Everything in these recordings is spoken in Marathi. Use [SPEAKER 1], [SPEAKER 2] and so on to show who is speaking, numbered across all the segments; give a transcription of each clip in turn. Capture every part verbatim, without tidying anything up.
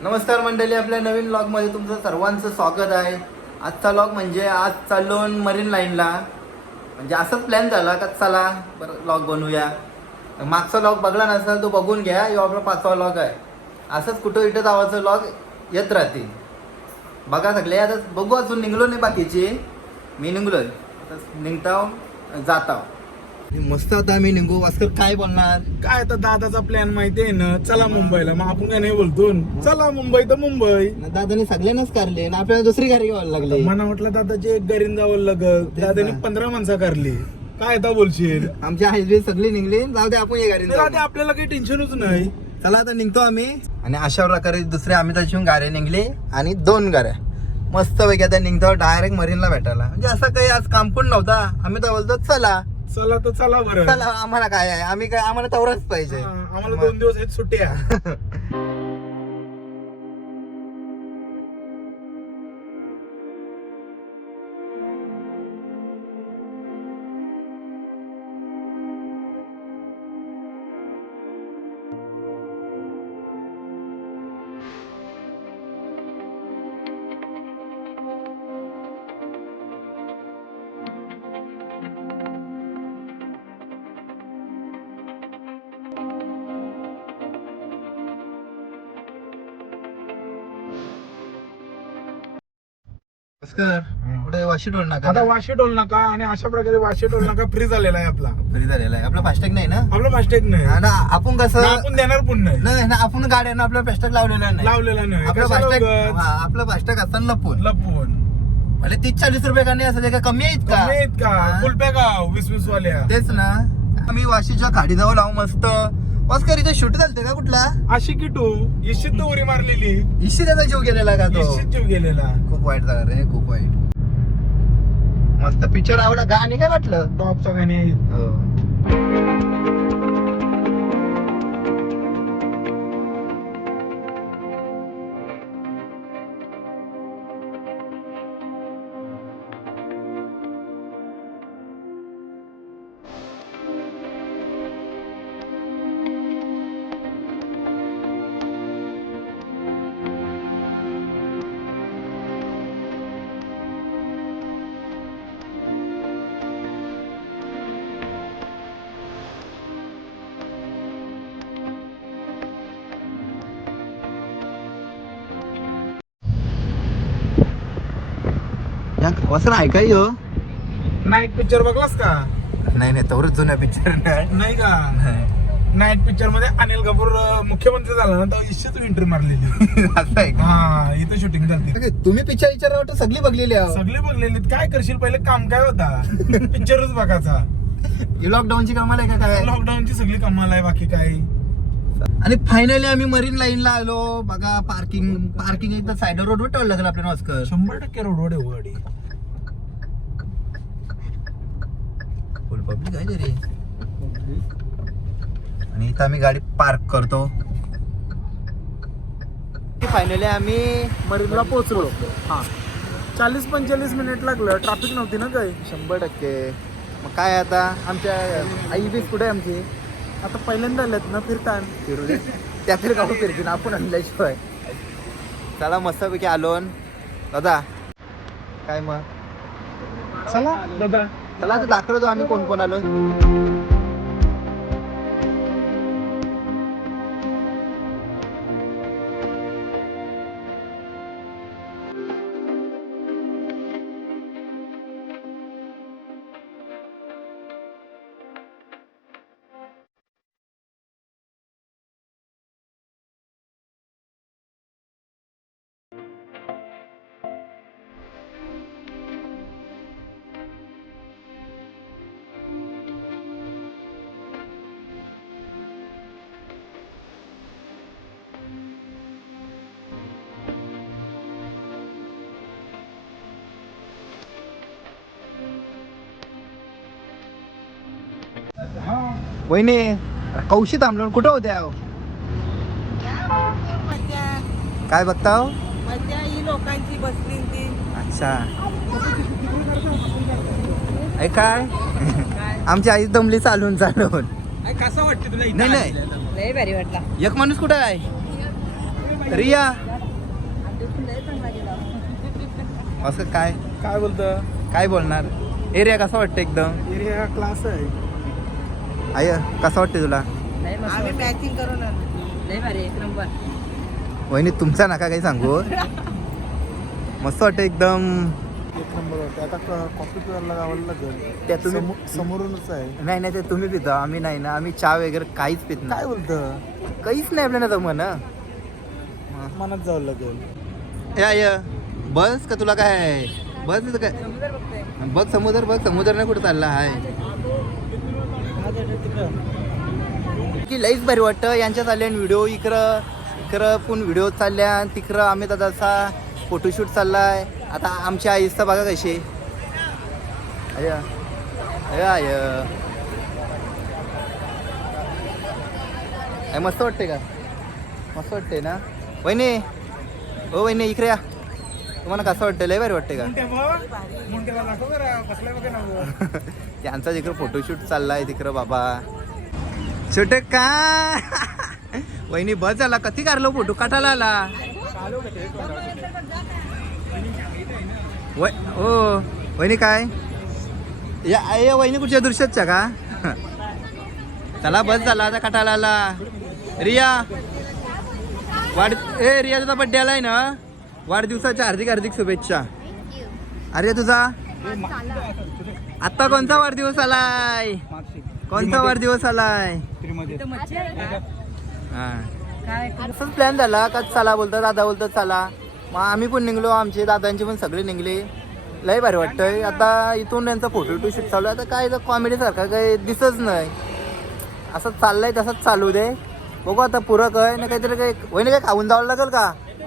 [SPEAKER 1] नमस्कार मंडळी, आपल्या नवीन व्लॉगमध्ये तुमचं सर्वांचं स्वागत आहे. आजचा व्लॉग म्हणजे आज चाललो मरीन लाईनला. म्हणजे असंच प्लॅन झाला का चला बरं व्लॉग बनवूया. मागचा व्लॉग बघला नसेल तो बघून घ्या, यो आपला पाचवा व्लॉग आहे. असंच कुठं इथं जावाचं व्लॉग येत राहतील. बघा सगळे आता बघू, अजून निघलो नाही बाकीची. मी निघलो आता, निघताव जाताव मस्त. आता आम्ही निघू. वास्कर काय बोलणार?
[SPEAKER 2] काय आता दादाचा प्लॅन माहिती आहे ना, चला मुंबईला. मग आपण काय नाही बोलतो, चला मुंबई तर मुंबई.
[SPEAKER 1] दादाने सगळ्यांनाच करले ना, आपल्याला दुसरी गाडी घ्यावी लागली.
[SPEAKER 2] मला म्हटलं दादाची एक गाडीन जावं लागल, दादाने पंधरा माणसं करली. काय आता बोलशील?
[SPEAKER 1] आमच्या हायवे सगळी निघली. जाऊ दे, आपण या गाडी.
[SPEAKER 2] आपल्याला काही टेन्शनच नाही.
[SPEAKER 1] चला आता निघतो आम्ही. आणि अशा प्रकारे दुसरे आम्ही त्याची गाड्या निघली आणि दोन गाड्या मस्त पैकी आता निघतो डायरेक्ट मरीनला भेटायला. म्हणजे असं काही आज काम पण नव्हता. आम्ही तर बोलतो चला
[SPEAKER 2] चला तर चला बरं.
[SPEAKER 1] चला, आम्हाला काय आहे, आम्ही काय, आम्हाला तेवढंच पाहिजे.
[SPEAKER 2] आम्हाला दोन दिवस आहेत सुट्ट्या.
[SPEAKER 1] पुढे वाशी टोल नाका.
[SPEAKER 2] आता वाशी टोल नाका. आणि अशा प्रकारे वाशी टोल नाका फ्री झालेला आहे आपला.
[SPEAKER 1] फ्री झालेला आहे आपला. फास्टॅग नाही ना
[SPEAKER 2] आपला फास्टॅग नाही.
[SPEAKER 1] हा ना, आपण कसं
[SPEAKER 2] ना आपण देणार पण नाही.
[SPEAKER 1] नाही ना, आपण गाड्यानं आपला फास्टॅग लावलेला नाही.
[SPEAKER 2] लावलेला नाही.
[SPEAKER 1] आपला
[SPEAKER 2] कशाला
[SPEAKER 1] फास्टॅग
[SPEAKER 2] उगाच?
[SPEAKER 1] हा, आपला फास्टॅग असताना लपून
[SPEAKER 2] लपवून
[SPEAKER 1] म्हणजे तीस चाळीस रुपये का नाही, असं ते का कमी आहेत का?
[SPEAKER 2] कमी आहेत का?
[SPEAKER 1] हा?
[SPEAKER 2] फुलप्या का वीस वीस वाल्या?
[SPEAKER 1] तेच ना. आम्ही वाशीच्या खाडी जवळ लावू मस्त. ऑस्कर इथे शूट झालते का कुठला?
[SPEAKER 2] अशी किटू इशित उरी मारलेली.
[SPEAKER 1] इशी त्याचा जीव गेलेला का तो?
[SPEAKER 2] इशित जीव गेलेला.
[SPEAKER 1] खूप वाईट झालं रे, खूप वाईट. मस्त पिक्चर आवडला. गाणी काय वाटलं?
[SPEAKER 2] टॉपचा गाणी आहेत.
[SPEAKER 1] हो. कसं नाही काय हो?
[SPEAKER 2] नाईट पिक्चर बघलास का?
[SPEAKER 1] नाही नाही, तेवढंच जुन्या पिक्चर नाही.
[SPEAKER 2] नाही का? नाईट पिक्चर मध्ये अनिल कपूर अं, मुख्यमंत्री झाला ना, तर इशित एंट्री मारलेली.
[SPEAKER 1] असं आहे का?
[SPEAKER 2] हा, इथं शूटिंग झाली.
[SPEAKER 1] तुम्ही पिक्चर विचार वाटत सगळी बघलेली आहे.
[SPEAKER 2] सगळे बघलेले. काय करशील? पहिले काम काय होता? पिक्चरच बघायचा.
[SPEAKER 1] लॉकडाऊनची कामाला आहे का काय?
[SPEAKER 2] लॉकडाऊनची सगळी कमाल आहे, बाकी काय.
[SPEAKER 1] आणि फायनली आम्ही मरीन लाईनला आलो. बघा, पार्किंग पार्किंग एकदा साइड रोडवर ठेवलं लागलं आपल्याला. ऑस्कर
[SPEAKER 2] शंभर टक्के रोडवर आहे गाडी.
[SPEAKER 1] फुल पब्लिक आहे रे. आणि इथं आम्ही गाडी पार्क करतो. फायनली आम्ही
[SPEAKER 2] मरीनला पोहोचलो. हा, चाळीस पंचेचाळीस मिनिट लागलं. ट्रॅफिक नव्हती ना काही.
[SPEAKER 1] शंभर टक्के. मग काय आता आमच्या आई बीस कुठे आहे आमची?
[SPEAKER 2] आता पहिल्यांदा आल्यात ना फिरता.
[SPEAKER 1] फिरू दे, त्या तरी काढू फिरतील आपण आणल्याशिवाय. चला मस्तपैकी आलो. दादा काय मग?
[SPEAKER 2] चला दादा.
[SPEAKER 1] चला आता दाखवतो आम्ही कोण कोण आलो. वहिनी कौशी थांबलो, कुठं होत्या? काय बघताव?
[SPEAKER 3] मजा ही लोकांची बसली ती.
[SPEAKER 1] अच्छा, ऐ काय आमची आई दमली चालून चालून.
[SPEAKER 2] कसं वाटतं तुला?
[SPEAKER 1] नाही नाही,
[SPEAKER 3] लय भारी वाटला.
[SPEAKER 1] एक माणूस कुठं आहे? रिया असं काय
[SPEAKER 2] काय बोलतं
[SPEAKER 1] काय बोलणार. एरिया कसा वाटतं एकदम.
[SPEAKER 2] एरिया क्लास आहे.
[SPEAKER 1] आय कसं वाटते तुला.
[SPEAKER 3] आम्ही मॅचिंग करून आणू. लय भारी एक नंबर.
[SPEAKER 1] वहिनी तुमचा नका काही सांगू. मस्त वाटतं एकदम.
[SPEAKER 2] एक नंबर वाटतं. आता कॉफी प्यायला गावाला लागेल.
[SPEAKER 1] त्या तुम्ही
[SPEAKER 2] समो- समोरूनच आहे.
[SPEAKER 1] नाही नाही ते तुम्ही पिता आम्ही नाही ना. आम्ही चहा वगैरे काहीच पित
[SPEAKER 2] काय
[SPEAKER 1] नाही.
[SPEAKER 2] बोलतं
[SPEAKER 1] काहीच नाही आपल्याला जमन ना.
[SPEAKER 2] मनात जावं लागेल.
[SPEAKER 1] ए आय बस का तुला काय बस काय बघ समुद्र बघ समुद्र नाही कुठं चालला आहे की लईच भारी वाटतं. यांच्या चालल्यान व्हिडिओ इकडं इकडं पण व्हिडिओ चालल्या तिकडं आम्ही दादाचा फोटोशूट चाललाय. आता आमची आईच तर बघा कशी. अय अय आय अय मस्त वाटते का. मस्त वाटते ना वहिनी. हो वहिनी इकडे या. तुम्हाला कसं वाटतं लय भारी वाटते का. त्यांचा तिकडं फोटोशूट चाललाय तिकडं बाबा. छोटे का वहिनी बस झाला कधी काढलो फोटो काढायला आला. वय हो वहिनी काय या या वहिनी कुठच्या दृश्याच्या का. चला बस झाला आता काढायला आला. रिया वाढ ए रिया तुझा बड्डे आलाय ना. वाढदिवसाच्या हार्दिक हार्दिक शुभेच्छा. अरे तुझा आता कोणता वाढदिवस आलाय. कोणता वाढदिवस आलाय. हा असंच प्लॅन झाला का चला बोलतो दादा बोलतो चला. मग आम्ही पण निघलो आमचे दादांचे पण सगळे निघले. लय भारी वाटतंय. आता इथून त्यांचा फोटो शूट चालू आहे. आता काय कॉमेडी सारखा काही दिसत नाही. असं चाललंय तसंच चालू दे. बघू आता पुरं काय ना काहीतरी काही वहिनी काय खाऊन जावं लागेल का.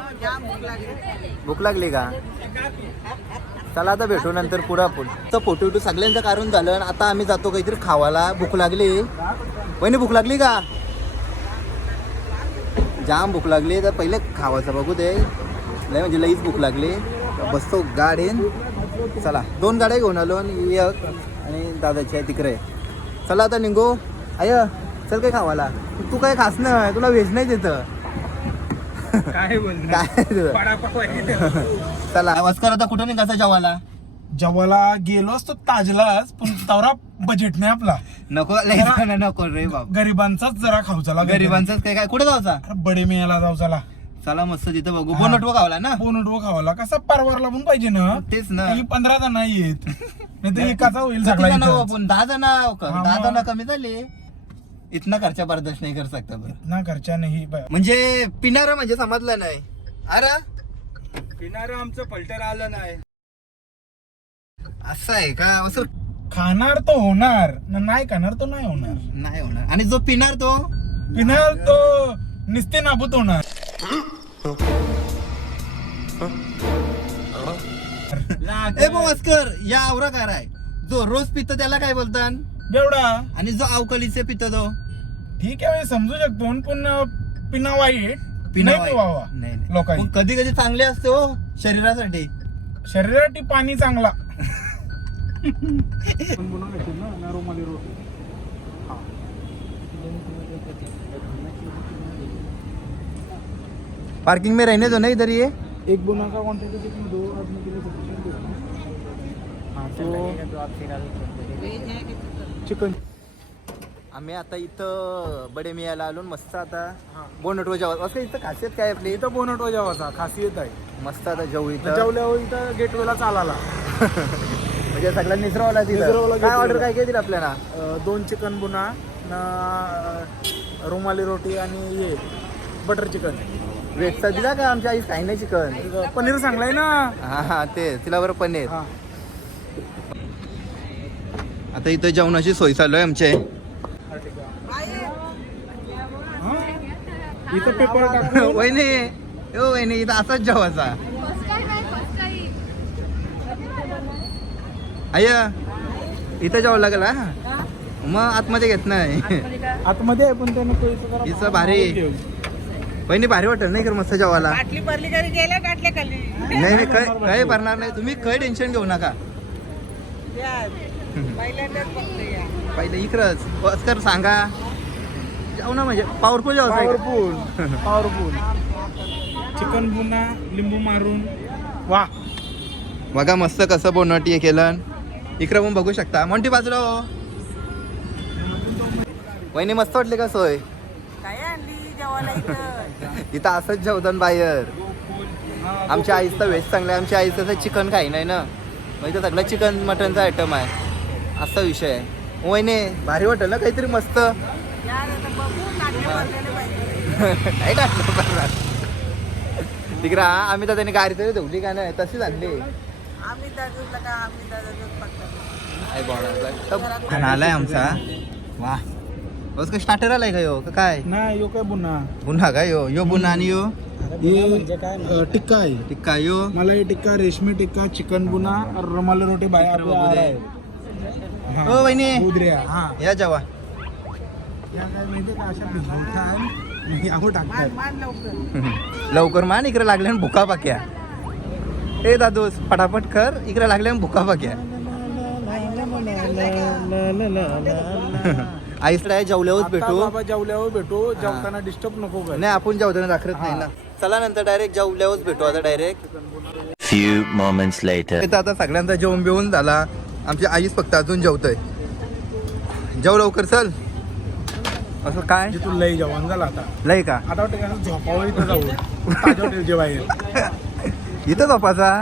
[SPEAKER 1] भूक लागली का. चला आता भेटू नंतर पुढं आपण तर फोटो विटो सगळ्यांचं काढून झालं. आता आम्ही जातो काहीतरी खावायला. भूक लागली वहिनी भूक लागली का. जाम भूक लागली तर पहिले खावायचं बघू दे. लय म्हणजे लईच भूक लागली. बसतो गाडीन. चला दोन गाड्या घेऊन आलो आणि एक आणि दादाची आहे तिकडे. चला आता निघू. आय चल काय खावाला. तू काय खास नाही तुला व्हेज नाही देतं
[SPEAKER 2] काय बोल
[SPEAKER 1] काय चला वस्कर आता कुठं निघायचं जेवायला.
[SPEAKER 2] जेवायला गेलो असतो ताजलाच पण तवरा बजेट नाही आपला.
[SPEAKER 1] नको लय जण नको रे बाबा.
[SPEAKER 2] गरिबांचाच जरा खाऊ चला.
[SPEAKER 1] गरिबांचंच काय काय कुठे जायचा.
[SPEAKER 2] बडे मेला जाऊ चला.
[SPEAKER 1] चला मस्त तिथं बघू. बोनटवा खावला ना.
[SPEAKER 2] बोनटवा खावाला कसा परवारला पण पाहिजे ना.
[SPEAKER 1] तेच ना.
[SPEAKER 2] ही पंधरा जण येत नाही तर एकाचा होईल
[SPEAKER 1] किती
[SPEAKER 2] सगळा
[SPEAKER 1] जण
[SPEAKER 2] इथं.
[SPEAKER 1] आपण दहा जण आहो का.
[SPEAKER 2] हा,
[SPEAKER 1] दहा
[SPEAKER 2] मग.
[SPEAKER 1] जण कमी झाले. इतना खर्चा बर्दाश्त नाही कर सकता बरं.
[SPEAKER 2] ना घरच्या नाही
[SPEAKER 1] म्हणजे पिणारं म्हणजे समजलं नाही. अरे
[SPEAKER 2] पिणार आमचं पलटर आलं नाही.
[SPEAKER 1] असं आहे का. असं
[SPEAKER 2] खाणार तो होणार ना नाही खाणार तो नाही होणार.
[SPEAKER 1] नाही होणार. आणि जो पिणार तो
[SPEAKER 2] पिणार तो निस्ते नाबूत होणार.
[SPEAKER 1] ए वस्कर या आवराकार आहे. जो रोज पितो त्याला काय बोलतात.
[SPEAKER 2] बेवडा.
[SPEAKER 1] आणि जो अवकलीचे पितो तो
[SPEAKER 2] ठीक आहे समजू शकतो पण पिना वाईट
[SPEAKER 1] पिना
[SPEAKER 2] नाही पिवावा
[SPEAKER 1] नाही नाही.
[SPEAKER 2] लोकांनी.
[SPEAKER 1] पण कधी कधी चांगले असते हो शरीरासाठी.
[SPEAKER 2] शरीरासाठी पाणी चांगला.
[SPEAKER 1] पार्किंग में रहने दो ना इधर ये.
[SPEAKER 2] एक बुना का क्वांटिटी कितना दो आदमी के लिए सफिशिएंट है. हाँ तो चिकन.
[SPEAKER 1] आम्ही आता इथं बडे मियाला आलो. मस्त आता बोनटवा जेवा. असं इथं खासियत काय आपली.
[SPEAKER 2] इथं बोनटवा जेवाचा खासियत आहे.
[SPEAKER 1] मस्त आता जेवू इथं.
[SPEAKER 2] जेवल्यावर इथं गेटवेला चालाला.
[SPEAKER 1] म्हणजे सगळा निसरवला
[SPEAKER 2] निसरवला
[SPEAKER 1] तिथं. काय ऑर्डर
[SPEAKER 2] गेटवेला.
[SPEAKER 1] काय काय दिलं आपल्याला.
[SPEAKER 2] अं, दोन चिकन बुना ना रुमाली रोटी आणि हे बटर चिकन.
[SPEAKER 1] वेजचा दिला का आमच्या आईस काही नाही चिकन.
[SPEAKER 2] पनीर चांगलाय ना.
[SPEAKER 1] हा हा ते तिला बरं पनीर.
[SPEAKER 2] हा.
[SPEAKER 1] आता इथं जेवणाची सोय चालू आहे आमचे.
[SPEAKER 2] इथं पेपर टाकून
[SPEAKER 1] वहिनी हो वहिनी इथं असाच जेवायचा. आय इथं जेवावं लागेल हा. मग आतमध्ये घेत नाही.
[SPEAKER 2] आतमध्ये आहे पण त्यानं तो इथं जरा
[SPEAKER 1] इथं भारी. वहिनी भारी वाटत नाही कर मस्त जेवायला.
[SPEAKER 3] बाटली भरली घरी गेल्या बाटल्या खाली.
[SPEAKER 1] नाही नाही काय काही भरणार नाही. तुम्ही काही टेन्शन घेऊ नका.
[SPEAKER 3] या, पहिल्यांदाच बघते या.
[SPEAKER 1] पहिले इकडंच वस्कर सांगा जाऊ ना. म्हणजे पॉवरफुल जेवायचं आहे का?
[SPEAKER 2] पॉवरफुल पॉवरफुल चिकन बुना लिंबू मारून वा
[SPEAKER 1] बघा मस्त कसं बोनटी केलं. इकडं पण बघू शकता. मोंटी बाजूला हो. वहिनी मस्त वाटली का सोय?
[SPEAKER 3] काय आणली जेवायला इथं?
[SPEAKER 1] इथं असंच जेवतात बाहेर. आमच्या आईचं तर व्हेज चांगलं आहे. आमच्या आईचं तर चिकन खाई नाही ना, मग इथं सगळं चिकन मटनचा आयटम आहे. असा विषय आहे. वहिनी भारी वाटेल ना काहीतरी मस्त.
[SPEAKER 3] या आता बघू नाटक भरलेले पाहिजे.
[SPEAKER 1] काय टाकलं तिकडं आम्ही तर त्याने गाडी तरी धुवली का नाही तशीच आणली.
[SPEAKER 3] आम्ही दादूला का आम्ही दादूच पकडतो.
[SPEAKER 1] आलाय आमचा. वा बस का स्टार्टर आलाय का यो का काय?
[SPEAKER 2] नाही यो काय पुन्हा
[SPEAKER 1] पुन्हा का यो यो पुन्हा आणि यो
[SPEAKER 2] म्हणजे काय टिक्का आहे.
[SPEAKER 1] टिक्का यो
[SPEAKER 2] मलाई टिक्का, रेशमी टिक्का, चिकन बुना और रुमाली रोटी बाय आपल्या आहे.
[SPEAKER 1] हो वहिनी
[SPEAKER 2] उदऱ्या हा
[SPEAKER 1] या जेवा.
[SPEAKER 2] या काय माहिती का अशा भिजवतात यावर टाकतात.
[SPEAKER 3] मान लवकर.
[SPEAKER 1] लवकर मान इकडे लागल्या भुका पाक्या. ए दादू फटाफट कर इकडे लागल्या भुका पाक्या. आईकडे जेवल्यावर भेटू.
[SPEAKER 2] बाबा जेवल्यावर भेटू. जेवताना डिस्टर्ब नको कर.
[SPEAKER 1] नाही आपण जेवताना दाखवत नाही ना. चला नंतर डायरेक्ट जेवल्यावरच भेटू. आता डायरेक्ट
[SPEAKER 4] Few moments later.
[SPEAKER 1] इथं आता सगळ्यांचा जेवण बिवून झाला. आमची आईच फक्त अजून जेवतोय. जेव लवकर चल. असं काय
[SPEAKER 2] म्हणजे तू लई जेवण झाला आता.
[SPEAKER 1] लय का
[SPEAKER 2] आता वाटतं का झोपावं इथं जाऊ ताज्या हॉटेलच्या बाहेर.
[SPEAKER 1] इथं झोपाचा.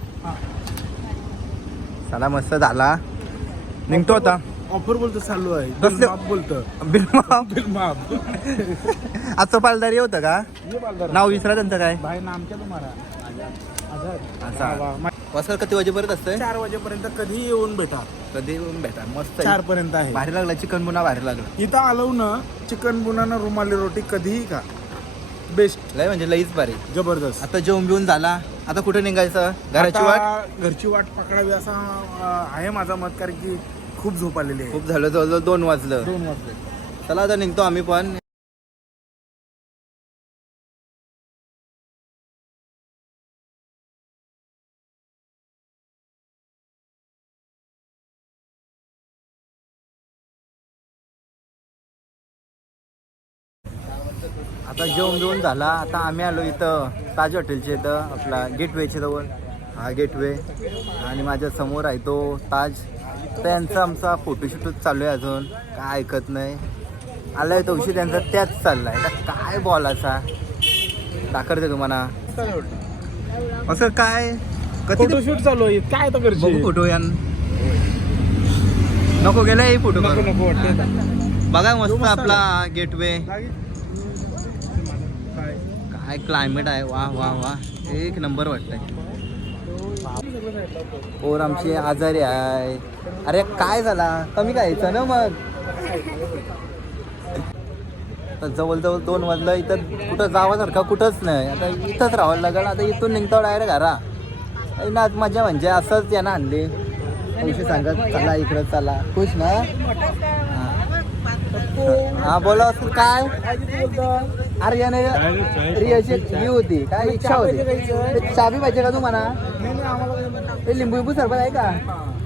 [SPEAKER 1] चला मस्त झाला. निघतो आता.
[SPEAKER 2] ऑफर बोलतो चालू आहे.
[SPEAKER 1] कसलं?
[SPEAKER 2] बिल माफ बोलतं.
[SPEAKER 1] बिल माफ.
[SPEAKER 2] बिल माफ.
[SPEAKER 1] आजचं पालदारी होतं का?
[SPEAKER 2] ये बालदार.
[SPEAKER 1] नाव विसरा त्यांचं काय?
[SPEAKER 2] भाई नामच्या तुम्हाला
[SPEAKER 1] असा.
[SPEAKER 2] वा, वा.
[SPEAKER 1] वाजता किती वाजेपर्यंत असतंय?
[SPEAKER 2] चार वाजेपर्यंत कधी येऊन भेटा.
[SPEAKER 1] कधी येऊन भेटा. मस्त
[SPEAKER 2] चार पर्यंत आहे.
[SPEAKER 1] भारी लागला चिकन बुना भारी लागला.
[SPEAKER 2] इथं आलो ना चिकन बुनाना रुमाली रोटी कधीही का बेस्ट.
[SPEAKER 1] लय म्हणजे लईच भारी.
[SPEAKER 2] जबरदस्त.
[SPEAKER 1] आता जेवण बिवून झाला. आता कुठे निघायचं? घराची वाट.
[SPEAKER 2] आता घरची वाट पकडावी असा अं, आहे माझा मत. कारण की खूप झोप आलेली आहे.
[SPEAKER 1] खूप झालं जवळजवळ दोन वाजलं.
[SPEAKER 2] दोन वाजले.
[SPEAKER 1] चला आता निघतो आम्ही पण. आता जेवण बिवून झाला. आता आम्ही आलो इथं ताज हॉटेलच्या इथं आपला गेटवेच्या जवळ. हा गेटवे आणि माझ्या समोर आहे तो ताज. त्यांचा आमचा फोटोशूटच चालू आहे. अजून काय ऐकत नाही. आलाय तवशी त्यांचा त्याच चाललाय. आता काय बोलायचा दाखवते तुम्हाला. असं काय कधी
[SPEAKER 2] फोटोशूट चालू आहे. काय तर
[SPEAKER 1] बघू
[SPEAKER 2] करशील?
[SPEAKER 1] फोटो यान नको गेलाय फोटो.
[SPEAKER 2] नको नको वाटते.
[SPEAKER 1] बघा मस्त
[SPEAKER 2] मस्त
[SPEAKER 1] आपला गेटवे.
[SPEAKER 2] काय?
[SPEAKER 1] काय क्लायमेट आहे. वा वा वा एक नंबर वाटतंय. पोर आमची आजारी आहे. अरे काय झाला कमी काय यायचं ना मग. आता जवळजवळ दोन वाजलं. इथं कुठं जावासारखं कुठंच नाही. आता इथंच राहावं लागेल. आता इथून निघतो डायरेक्ट घरा. ना मजा म्हणजे असंच यानं आणली. पैसे सांगत चला इकडं चला. खुश ना. हा बोला असं काय. अरे याने रियाची ही होती काय इच्छा होती. चाबी पाहिजे का तुम्हाला? ते लिंबू लिंबू सरबत आहे का?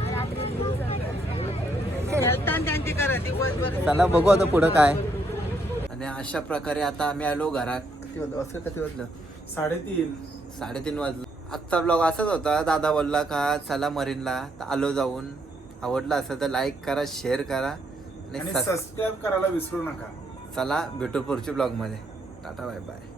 [SPEAKER 3] त्यांची करा दिवसभर.
[SPEAKER 1] चला बघू आता पुढं काय. आणि अशा प्रकारे आता आम्ही आलो घरात. किती होतं असं किती वाजलं?
[SPEAKER 2] साडेतीन.
[SPEAKER 1] साडेतीन वाजलं. आजचा ब्लॉग असाच होता. दादा बोलला का चला मरीनला तर आलो जाऊन. आवडला असेल तर लाईक करा, शेअर करा आणि
[SPEAKER 2] आणि
[SPEAKER 1] सबस्क्राईब.
[SPEAKER 2] सबस्क्राईब करायला विसरू नका.
[SPEAKER 1] चला भेटू पुढच्या ब्लॉगमध्ये. Tata bye bye.